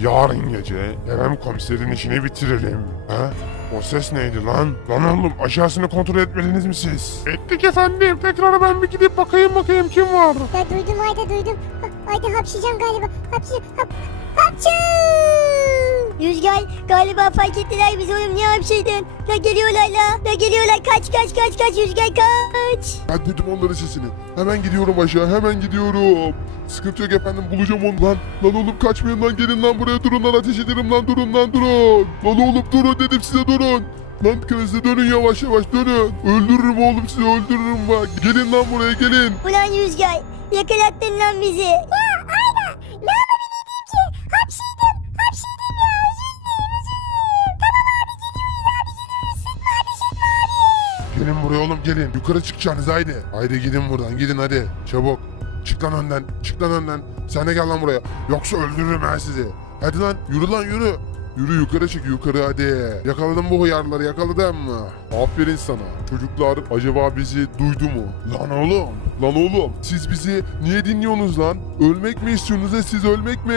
Yarın gece Kerem komiserin işini bitirelim. He? O ses neydi lan? Lan oğlum aşağısını kontrol etmediniz mi siz? Ettik efendim. Tekrar ben bir gidip bakayım bakayım kim var. Ya duydum Ayda duydum. Ha, Ayda hapşıracağım galiba. Hapşı hap hapşı. Rüzgar galiba fark ettiler bizi oğlum niye hapşırdın? La geliyorlar la. La geliyorlar kaç kaç kaç kaç Rüzgar kaç. Ben duydum onların sesini. Hemen gidiyorum aşağı hemen gidiyorum. Sıkıntı yok efendim bulacağım onu lan. Lan oğlum kaçmayın lan gelin lan buraya durun lan ateş ederim lan durun lan durun. Lan oğlum durun dedim size durun. Lan kızı dönün yavaş yavaş dönün. Öldürürüm oğlum sizi öldürürüm bak. Gelin lan buraya gelin. Ulan Rüzgar yakalattın lan bizi. Buraya oğlum gelin. Yukarı çıkacaksınız haydi. Haydi gidin buradan gidin hadi. Çabuk. Çık lan önden. Çık lan önden. Sen de gel lan buraya. Yoksa öldürürüm ben sizi. Hadi lan yürü lan yürü. Yürü yukarı çık yukarı hadi. Yakaladım bu hıyarları yakaladım mı? Aferin sana. Çocuklar acaba bizi duydu mu? Lan oğlum. Lan oğlum. Siz bizi niye dinliyorsunuz lan? Ölmek mi istiyorsunuz siz ölmek mi?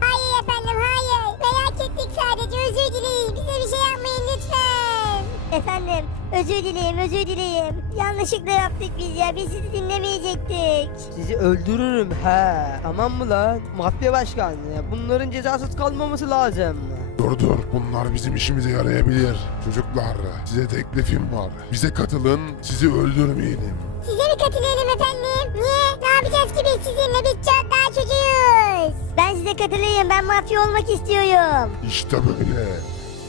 Hayır. Efendim özür dileyim özür dileyim. Yanlışlıkla yaptık biz ya biz sizi dinlemeyecektik. Sizi öldürürüm he. Tamam mı lan? Mafya başkanı. Bunların cezasız kalmaması lazım. Dur dur bunlar bizim işimize yarayabilir. Çocuklar size teklifim var. Bize katılın sizi öldürmeyelim. Size mi katılalım efendim? Niye? Ne yapacağız ki biz sizinle? Biz çok daha çocuğuz. Ben size katılayım ben mafya olmak istiyorum. İşte böyle.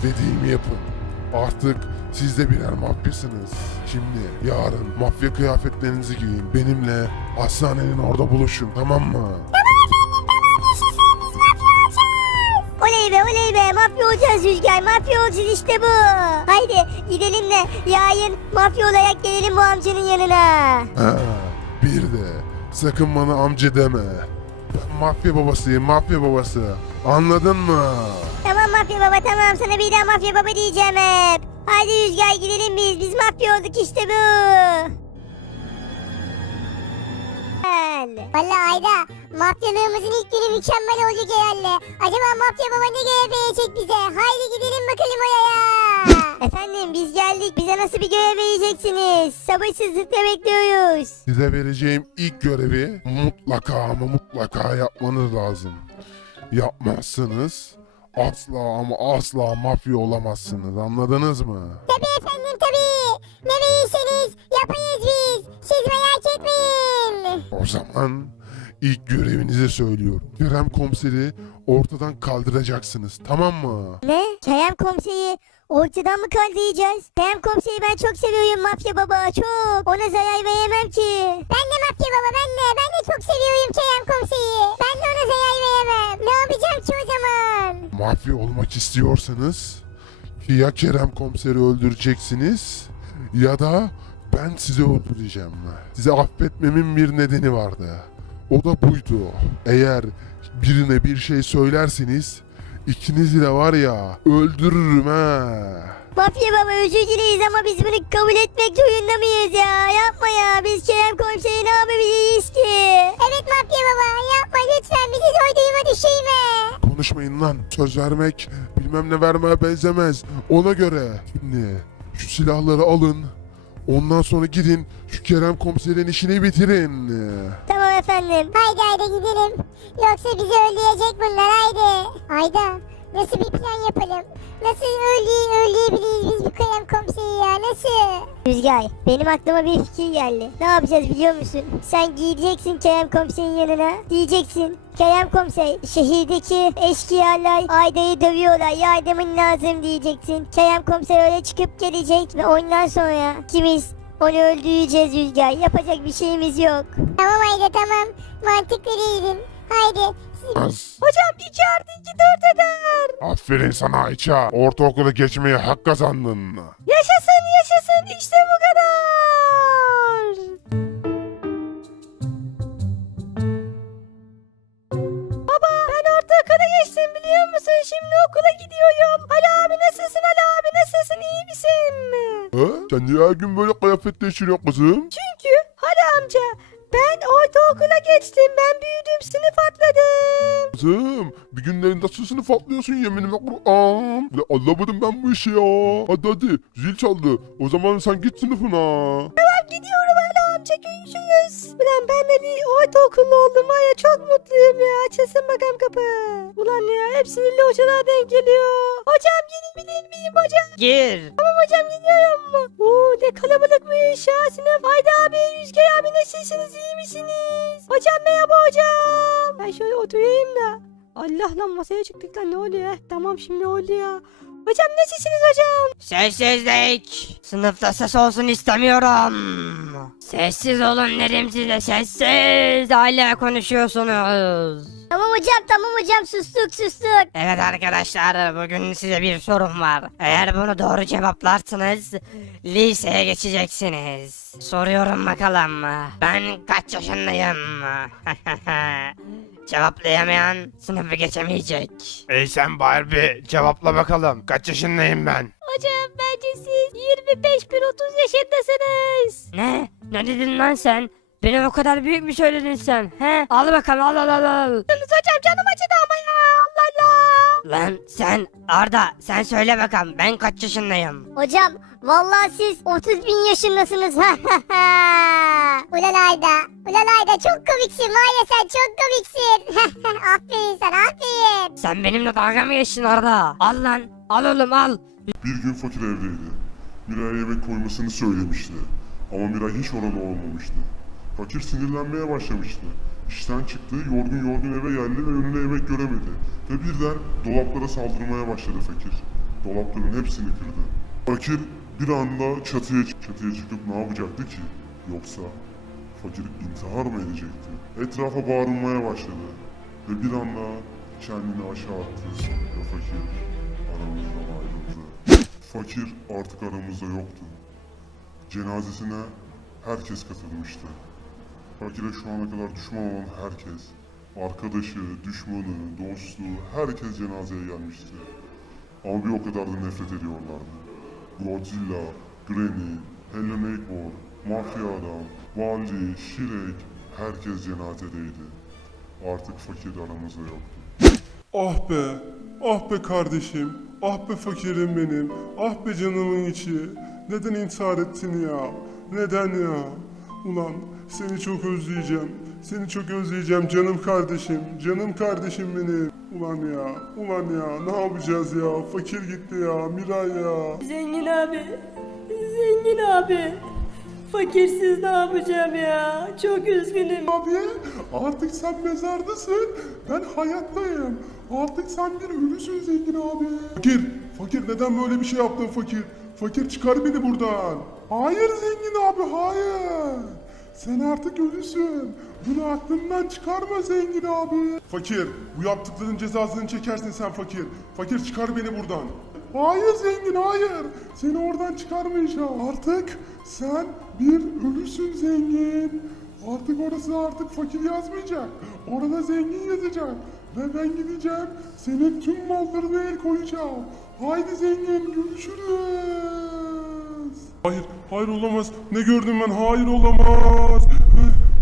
Dediğimi yapın. Artık siz de birer mafyasınız. Şimdi yarın mafya kıyafetlerinizi giyin. Benimle hastanenin orada buluşun tamam mı? Oley be oley be mafya olacağız Rüzgar mafya olacağız işte bu. Haydi gidelim de yarın mafya olarak gelelim bu amcanın yanına. Ha, bir de sakın bana amca deme. Ben mafya babasıyım mafya babası. Anladın mı? Tamam mafya baba tamam sana bir daha mafya baba diyeceğim hep. Haydi Rüzgar gidelim biz biz mafya olduk işte bu. Valla Ayda mafyalığımızın ilk günü mükemmel olacak herhalde. Acaba mafya baba ne görev verecek bize? Haydi gidelim bakalım oraya. Efendim biz geldik bize nasıl bir görev vereceksiniz? Sabırsızlıkla bekliyoruz. Size vereceğim ilk görevi mutlaka ama mutlaka yapmanız lazım. Yapmazsınız asla ama asla mafya olamazsınız anladınız mı? Tabii efendim tabii. Ne verirseniz yapayız biz. Siz merak etmeyin. O zaman ilk görevinizi söylüyorum. Kerem komiseri ortadan kaldıracaksınız tamam mı? Ne? Kerem komiseri ortadan mı kaldıracağız? Kerem komiseri ben çok seviyorum mafya baba çok. Ona zarar veremem ki. Ben de mafya baba ben de. Ben de çok seviyorum Kerem komiseyi. Ben de ona zarar veremem. Ne yapacağım ki o zaman? Mafya olmak istiyorsanız ya Kerem komiseri öldüreceksiniz ya da ben sizi öldüreceğim. Size affetmemin bir nedeni vardı. O da buydu. Eğer birine bir şey söylerseniz ikinizi de var ya öldürürüm ha. Mafya baba özür dileyiz ama biz bunu kabul etmek zorunda mıyız ya? Yapma ya biz Kerem komiseri ne yapabiliriz ki? Evet mafya baba yapma lütfen bizi zor duruma düşürme. Konuşmayın lan. Söz vermek bilmem ne vermeye benzemez. Ona göre. Şimdi şu silahları alın. Ondan sonra gidin şu Kerem komiserin işini bitirin. Tamam efendim. Haydi haydi gidelim. Yoksa bizi öldürecek bunlar haydi. Hayda nasıl bir plan yapalım? Nasıl öldüğü öldürebiliriz biz bu Kerem komiseri ya nasıl? Rüzgar benim aklıma bir fikir geldi. Ne yapacağız biliyor musun? Sen gideceksin Kerem komiserin yanına. Diyeceksin Kerem komiser şehirdeki eşkıyalar Ayda'yı dövüyorlar yardımın lazım diyeceksin. Kerem komiser öyle çıkıp gelecek ve ondan sonra kimiz onu öldüreceğiz Rüzgar. Yapacak bir şeyimiz yok. Tamam haydi tamam mantıklı değilim. Haydi Az. Hocam 2 artı 2 4 eder. Aferin sana Ayça. Ortaokulu geçmeye hak kazandın. Yaşasın yaşasın işte bu kadar. Sen niye her gün böyle kıyafet değiştiriyorsun kızım? Çünkü Ali amca ben ortaokula geçtim ben büyüdüm Sınıf atladım. Kızım bir günlerin nasıl sınıf atlıyorsun yeminime Kur'an. Ya anlamadım ben bu işi ya. Hadi hadi zil çaldı. O zaman sen git sınıfına. Tamam gidiyorum amca görüşürüz. Ulan ben de bir ortaokullu oldum var ya çok mutluyum ya. Açılsın bakalım kapı. Ulan ya hep sinirli hocalar denk geliyor. Hocam girebilir miyim hocam? Gir. Tamam hocam gidiyorum mu? Oo ne kalabalıkmış ya sınıf. Haydi abi Yüzgey abi nasılsınız iyi misiniz? Hocam merhaba hocam. Ben şöyle oturayım da. Allah lan masaya çıktık lan ne oluyor? Tamam şimdi oldu ya. Hocam nasılsınız hocam? Sessizlik. Sınıfta ses olsun istemiyorum. Sessiz olun dedim size sessiz. Hala konuşuyorsunuz. Tamam hocam tamam hocam sustuk sustuk. Evet arkadaşlar bugün size bir sorum var. Eğer bunu doğru cevaplarsanız liseye geçeceksiniz. Soruyorum bakalım. Ben kaç yaşındayım? Cevaplayamayan sınıfı geçemeyecek. Ey sen Barbie cevapla bakalım kaç yaşındayım ben? Hocam bence siz 25 bir 30 yaşındasınız. Ne? Ne dedin lan sen? Beni o kadar büyük mü söyledin sen? He? Al bakalım al al al al. Hocam canım acıdı Lan sen Arda sen söyle bakalım ben kaç yaşındayım? Hocam vallahi siz 30 bin yaşındasınız. Ulan Ayda. Ulan Ayda çok komiksin var ya sen çok komiksin. aferin sana aferin. Sen benimle dalga mı geçtin Arda? Al lan al oğlum al. Bir gün fakir evdeydi. Miray'a yemek koymasını söylemişti. Ama Miray hiç orada olmamıştı. Fakir sinirlenmeye başlamıştı. İşten çıktı, yorgun yorgun eve geldi ve önüne yemek göremedi. Ve birden dolaplara saldırmaya başladı fakir. Dolapların hepsini kırdı. Fakir bir anda çatıya, çatıya çıkıp ne yapacaktı ki? Yoksa fakir intihar mı edecekti? Etrafa bağırmaya başladı. Ve bir anda kendini aşağı attı ve fakir aramızdan ayrıldı. Fakir artık aramızda yoktu. Cenazesine herkes katılmıştı. Fakire şu ana kadar düşman olan herkes, arkadaşı, düşmanı, dostu, herkes cenazeye gelmişti. Ama bir o kadar da nefret ediyorlardı. Godzilla, Granny, Helen Eggmore, Mafya Adam, Wally, Şirek, herkes cenazedeydi. Artık fakir aramızda yoktu. Ah be, ah be kardeşim, ah be fakirim benim, ah be canımın içi. Neden intihar ettin ya? Neden ya? Ulan seni çok özleyeceğim, seni çok özleyeceğim canım kardeşim, canım kardeşim benim. Ulan ya, ulan ya, ne yapacağız ya? Fakir gitti ya, Miray ya. Zengin abi. Zengin abi. Fakirsiz ne yapacağım ya? Çok üzgünüm. Abi artık sen mezardasın. Ben hayattayım. Artık sen bir ölüsün zengin abi. Fakir, fakir neden böyle bir şey yaptın fakir? Fakir çıkar beni buradan. Hayır zengin abi hayır. Sen artık ölüsün. Bunu aklından çıkarma zengin abi. Fakir, bu yaptıkların cezasını çekersin sen fakir. Fakir çıkar beni buradan. Hayır zengin hayır. Seni oradan çıkarmayacağım. Artık sen bir ölüsün zengin. Artık orası artık fakir yazmayacak. Orada zengin yazacak. Ve ben gideceğim. Senin tüm mallarına el koyacağım. Haydi zengin görüşürüz. Hayır, hayır olamaz. Ne gördüm ben? Hayır olamaz.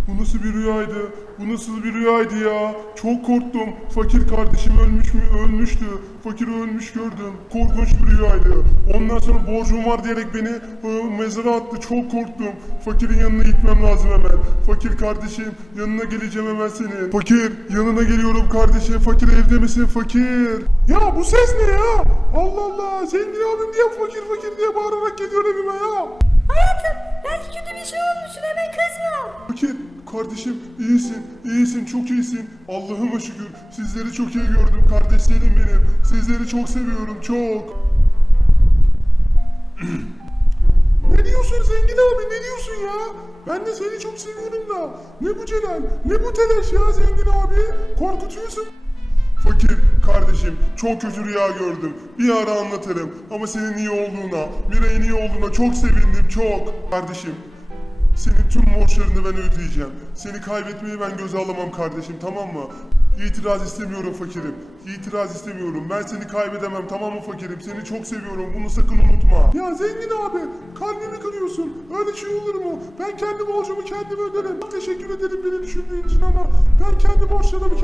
Bu nasıl bir rüyaydı? Bu nasıl bir rüyaydı ya? Çok korktum. Fakir kardeşim ölmüş mü? Ölmüştü. Fakir ölmüş gördüm. Korkunç bir rüyaydı. Ondan sonra borcum var diyerek beni e, mezara attı. Çok korktum. Fakirin yanına gitmem lazım hemen. Fakir kardeşim yanına geleceğim hemen senin. Fakir yanına geliyorum kardeşim. Fakir evde misin fakir? Ya bu ses ne ya? Allah Allah. Zengin abim diye fakir fakir diye bağırarak geliyor evime ya. Hayatım belki kötü bir şey olmuştur hemen kızma. Fakir kardeşim iyisin, iyisin, çok iyisin. Allah'ıma şükür sizleri çok iyi gördüm kardeşlerim benim. Sizleri çok seviyorum, çok. ne diyorsun zengin abi, ne diyorsun ya? Ben de seni çok seviyorum da. Ne bu Celal, ne bu telaş ya zengin abi? Korkutuyorsun. Fakir kardeşim çok kötü rüya gördüm. Bir ara anlatırım ama senin iyi olduğuna, Miray'ın iyi olduğuna çok sevindim çok. Kardeşim senin tüm borçlarını ben ödeyeceğim. Seni kaybetmeyi ben göze alamam kardeşim tamam mı? İtiraz istemiyorum fakirim. İtiraz istemiyorum. Ben seni kaybedemem tamam mı fakirim? Seni çok seviyorum. Bunu sakın unutma. Ya zengin abi kalbimi kırıyorsun. Öyle şey olur mu? Ben kendi borcumu kendim öderim. Teşekkür ederim beni düşündüğün için ama ben kendi borçlarımı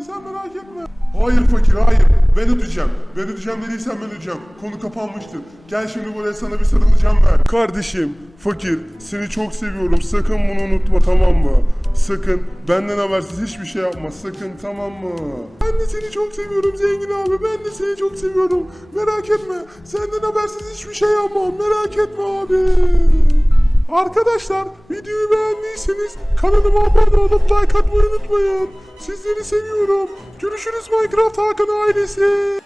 abi. Sen merak etme. Hayır fakir hayır. Ben ödeyeceğim. Ben ödeyeceğim dediysen ben ödeyeceğim. Konu kapanmıştır. Gel şimdi buraya sana bir sarılacağım ben. Kardeşim fakir seni çok seviyorum. Sakın bunu unutma tamam mı? Sakın benden habersiz hiçbir şey yapma. Sakın tamam mı? Ben de seni çok seviyorum zengin abi. Ben de seni çok seviyorum. Merak etme. Senden habersiz hiçbir şey yapmam. Merak etme abi. Arkadaşlar videoyu beğendiyseniz kanalıma abone olup like atmayı unutmayın. Sizleri seviyorum. Görüşürüz Minecraft Hakan ailesi.